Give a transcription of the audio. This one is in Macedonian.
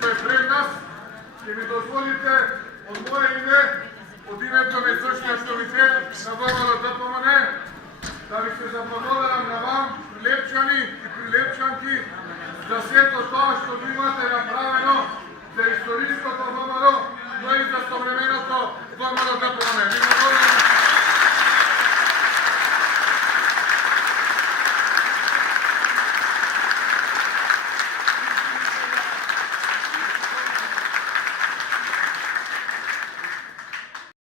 što je pred nas, če mi dozvolite od moje ime, od imето на Източния комитет на ВМРО ДПМН, да ви се заблагодарам на вам, прилепчани и прилепчанки, за сето тоа што ви имате направено